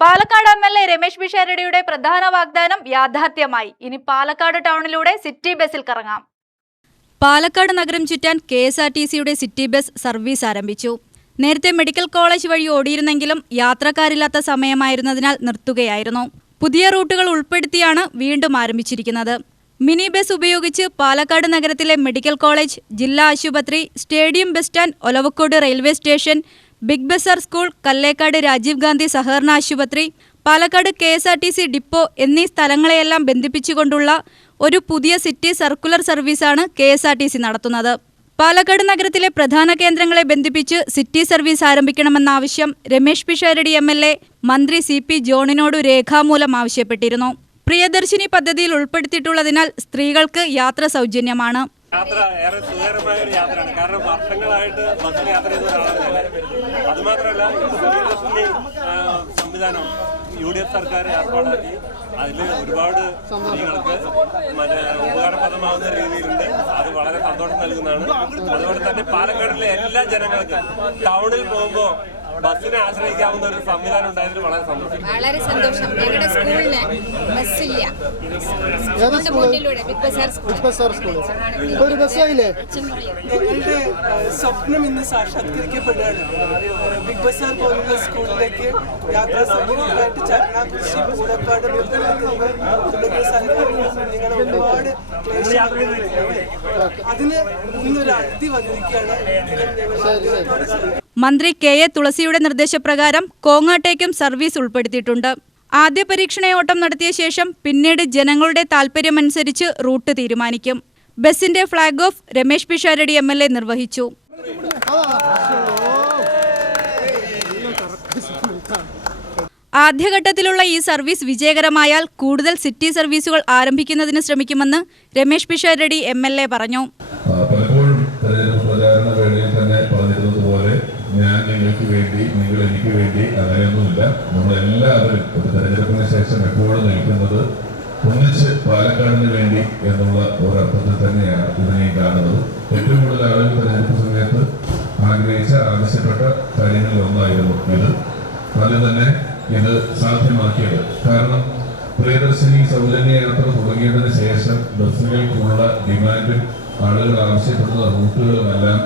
Palakkad MLA. Ramesh പിഷാരടിയുടെ പ്രധാന വാഗ്ദാനം യാഥാർത്ഥ്യമായി. ഇനി പാലക്കാട് ടൗണിലൂടെ സിറ്റി ബസിൽ കറങ്ങാം. പാലക്കാട് നഗരം ചുറ്റാൻ KSRTCയുടെ സിറ്റി ബസ് സർവീസ് ആരംഭിച്ചു. നേരത്തെ മെഡിക്കൽ കോളേജ് വഴി ഓടിയിരുന്നെങ്കിലും യാത്രക്കാരില്ലാത്ത സമയമായിരുന്നതിനാൽ നിർത്തുകയായിരുന്നു. പുതിയ റൂട്ടുകൾ ഉൾപ്പെടുത്തിയാണ് വീണ്ടും ആരംഭിച്ചിരിക്കുന്നത്. മിനി ബസ് ഉപയോഗിച്ച് പാലക്കാട് നഗരത്തിലെ മെഡിക്കൽ കോളേജ്, ജില്ലാ ആശുപത്രി, stadium bus stand, Olavakkode railway station, big bazaar school, Kallekkad Rajiv Gandhi സഹകരണ ആശുപത്രി, പാലക്കാട് KSRTC ഡിപ്പോ എന്നീ സ്ഥലങ്ങളെയെല്ലാം ബന്ധിപ്പിച്ചുകൊണ്ടുള്ള ഒരു പുതിയ സിറ്റി സർക്കുലർ സർവീസാണ് KSRTC നടത്തുന്നത്. പാലക്കാട് നഗരത്തിലെ പ്രധാന കേന്ദ്രങ്ങളെ ബന്ധിപ്പിച്ച് സിറ്റി സർവീസ് ആരംഭിക്കണമെന്ന ആവശ്യം രമേശ് പിഷാരടി MLA മന്ത്രി CP ജോണിനോട് രേഖാമൂലം ആവശ്യപ്പെട്ടിരുന്നു. പ്രിയദർശിനി പദ്ധതിയിൽ ഉൾപ്പെടുത്തിയിട്ടുള്ളതിനാൽ സ്ത്രീകൾക്ക് യാത്ര സൗജന്യമാണ്. യാത്ര ഏറെ സുഖകരമായ ഒരു യാത്രയാണ്. കാരണം വർഷങ്ങളായിട്ട് ബസ്സിൽ യാത്ര ചെയ്ത ഒരാളാണ്. അതുമാത്രമല്ല, പ്രിയദർശിനി സംവിധാനം UDF സർക്കാർ ഏർപ്പാടാക്കി. അതിൽ ഒരുപാട് സ്ത്രീകൾക്ക് ഉപകാരപ്രദമാകുന്ന രീതിയിലുണ്ട്. അത് വളരെ സന്തോഷം നൽകുന്നതാണ്. അതുപോലെ തന്നെ പാലക്കാടിലെ എല്ലാ ജനങ്ങൾക്കും ടൗണിൽ പോകുമ്പോൾ ബസ്സിനെ ആശ്രയിക്കാവുന്ന ഒരു സംവിധാനം ഉണ്ടായതിൽ വളരെ സന്തോഷം. ഞങ്ങളുടെ സ്കൂളിന് ബസ്സില്ല. ഞങ്ങളുടെ സ്വപ്നം ഇന്ന് സാക്ഷാത്കരിക്കപ്പെടുകയാണ്. ബിഗ് ബസാർ പോലുള്ള സ്കൂളിലേക്ക് യാത്രാ സൗകര്യമായിട്ട് ചരണാകുറിശി, പൂലക്കാട് തുടങ്ങിയ സ്ഥലങ്ങളിൽ നിങ്ങൾ ഒരുപാട് അതിന് ഇന്നൊരു അറുതി വന്നിരിക്കുകയാണ്. മന്ത്രി KA തുളസിയുടെ നിർദ്ദേശപ്രകാരം കോങ്ങാട്ടേക്കും സർവീസ് ഉൾപ്പെടുത്തിയിട്ടുണ്ട്. ആദ്യ പരീക്ഷണയോട്ടം നടത്തിയ ശേഷം പിന്നീട് ജനങ്ങളുടെ താൽപര്യമനുസരിച്ച് റൂട്ട് തീരുമാനിക്കും. ബസിന്റെ flag off Ramesh Pisharody MLA നിർവഹിച്ചു. ആദ്യഘട്ടത്തിലുള്ള ഈ സർവീസ് വിജയകരമായാൽ കൂടുതൽ സിറ്റി സർവീസുകൾ ആരംഭിക്കുന്നതിന് ശ്രമിക്കുമെന്ന് രമേശ് പിഷാരടി MLA പറഞ്ഞു. ഞാൻ നിങ്ങൾക്ക് വേണ്ടി, നിങ്ങൾ എനിക്ക് വേണ്ടി അങ്ങനെയൊന്നുമില്ല. നമ്മളെല്ലാവരും തെരഞ്ഞെടുപ്പിന് ശേഷം എപ്പോഴും നിൽക്കുന്നത് ഒന്നിച്ച് പാലക്കാടിന് വേണ്ടി എന്നുള്ള ഒരർത്ഥത്തിൽ തന്നെയാണ് ഇതിനെയും കാണുന്നത്. ഏറ്റവും കൂടുതൽ ആളുകൾ തെരഞ്ഞെടുപ്പ് സമയത്ത് ആവശ്യപ്പെട്ട കാര്യങ്ങളിൽ ഒന്നായിരുന്നു ഇത്. അതിൽ തന്നെ ഇത് സാധ്യമാക്കിയത്. കാരണം പ്രിയദർശിനി സൗജന്യ യാത്ര തുടങ്ങിയതിന് ശേഷം ബസ്സുകൾക്കുള്ള ഡിമാൻഡും ആളുകൾ ആവശ്യപ്പെടുന്ന റൂട്ടുകളുമെല്ലാം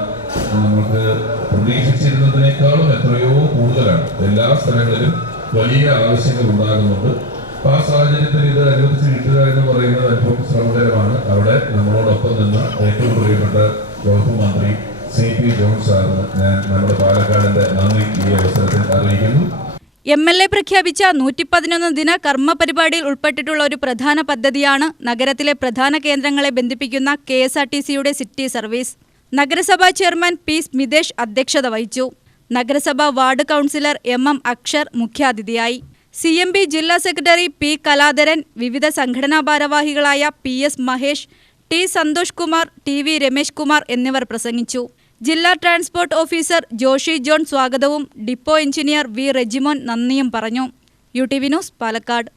നമുക്ക് പ്രതീക്ഷിച്ചിരുന്നതിനേക്കാളും എത്രയോ കൂടുതലാണ്. എല്ലാ സ്ഥലങ്ങളിലും വലിയ ആവശ്യങ്ങൾ ഉണ്ടാകുന്നുണ്ട്. ആ സാഹചര്യത്തിൽ ഇത് അനുവദിച്ച് കിട്ടുക എന്ന് പറയുന്നത് അല്പം ശ്രമകരമാണ്. അവിടെ നമ്മളോടൊപ്പം നിന്ന് ഏറ്റവും പ്രിയപ്പെട്ട വകുപ്പ് മന്ത്രി CP ജോൺ സാറിന് ഞാൻ നമ്മുടെ പാലക്കാടിന്റെ നന്ദി ഈ അവസരത്തിൽ അറിയിക്കുന്നു. MLA പ്രഖ്യാപിച്ച 111 ദിന കർമ്മ പരിപാടിയിൽ ഉൾപ്പെട്ടിട്ടുള്ള ഒരു പ്രധാന പദ്ധതിയാണ് നഗരത്തിലെ പ്രധാന കേന്ദ്രങ്ങളെ ബന്ധിപ്പിക്കുന്ന KSRTCയുടെ സിറ്റി സർവീസ്. നഗരസഭാ ചെയർമാൻ P. സ്മിതേഷ് അധ്യക്ഷത വഹിച്ചു. നഗരസഭാ വാർഡ് കൗൺസിലർ MM അക്ഷർ മുഖ്യാതിഥിയായി. CMB ജില്ലാ സെക്രട്ടറി P. കലാധരൻ, വിവിധ സംഘടനാ ഭാരവാഹികളായ PS Mahesh, T. Santhosh Kumar, TV Ramesh Kumar എന്നിവർ പ്രസംഗിച്ചു. ജില്ലാ ട്രാൻസ്പോർട്ട് ഓഫീസർ ജോഷി ജോൺ സ്വാഗതവും ഡിപ്പോ എഞ്ചിനീയർ V. റെജിമോൻ നന്ദിയും പറഞ്ഞു. UTV news, Palakkad.